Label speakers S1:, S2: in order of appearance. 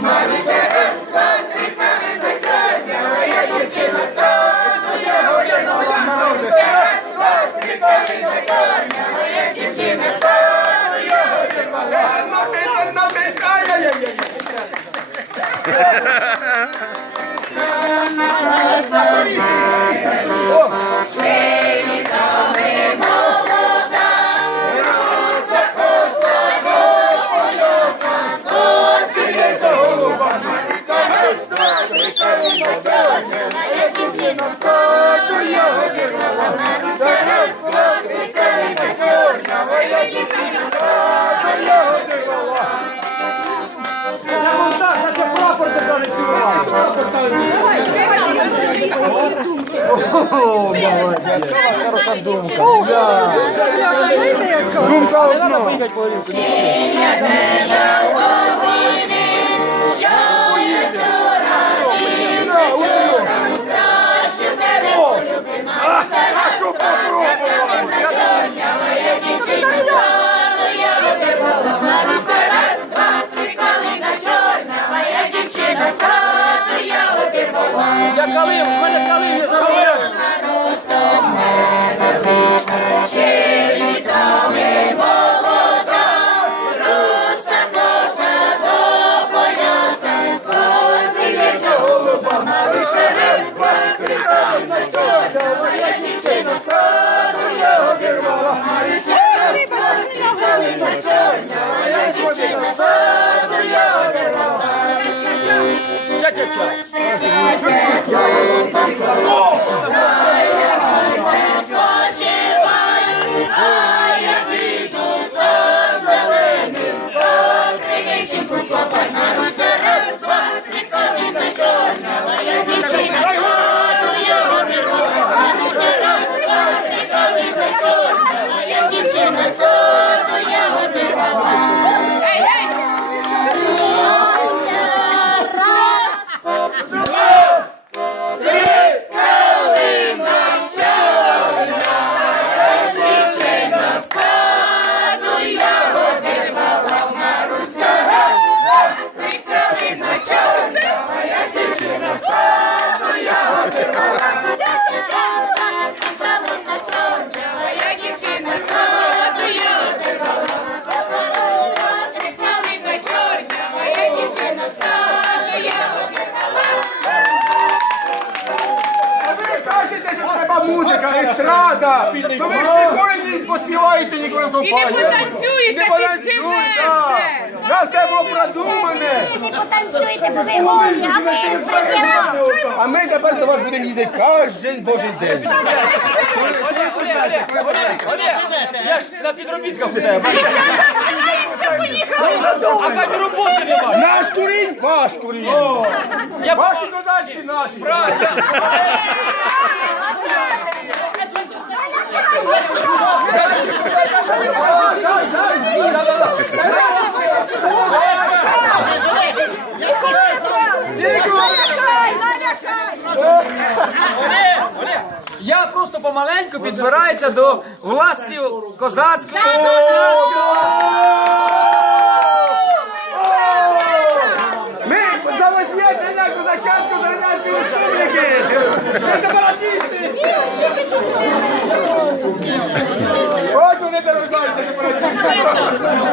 S1: Maria. Думка одна. поїхати по горілку. Я калим, Ча-ча-ча.
S2: Естрада. То ви ж ніколи не поспіваєте, ніколи в компанії.
S3: І не потанцюєте
S2: Не потанцюєте,
S3: під
S2: так. На все було продумане.
S4: не потанцюєте, бо ви голі, а ми прибігаємо.
S2: А ми тепер до вас будемо їздити кожен божий день.
S1: Я ж на підробітках у тебе. А так роботи немає.
S2: Наш курінь, ваш курінь.
S1: Я
S2: Ваші козачки, наші.
S1: правильно. Я просто помаленьку підбираюся до власті козацької.